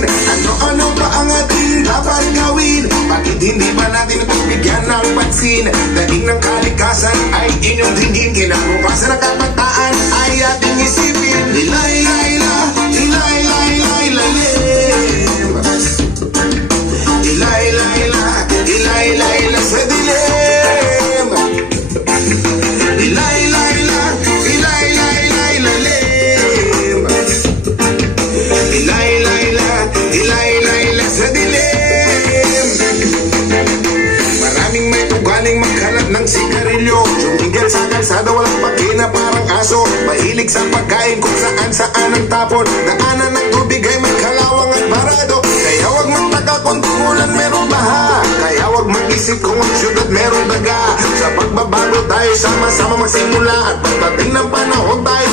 isipin, ano-ano ba ang ating dapat gawin? Bakit hindi ba natin ito bigyan ng pansin? Daing ng kalikasan ay inyong tingin, kinabukasan ng kabataan ay ating isipin. Ilay-layla, ilay-lay-lay-lalim, ilay-layla, ilay-layla sa dilim. Ilay-layla, ilay-lay-lay-lalim, ilay-layla, ilay-layla sa dilim. Maraming may ugaling magkalat ng sigarilyo, tumigil sa kalsada walang pakina parang aso. Mahilig sa pagkain kung saan-saan ang tapon, daanan ng tubig ay may kalawang at barado. Kaya wag magtaka kung tumulan merong baha, kaya wag mag-isip kung ang syudad merong daga. Sa pagbabago tayo sama-sama magsimula, at pagdating ng panahon tayo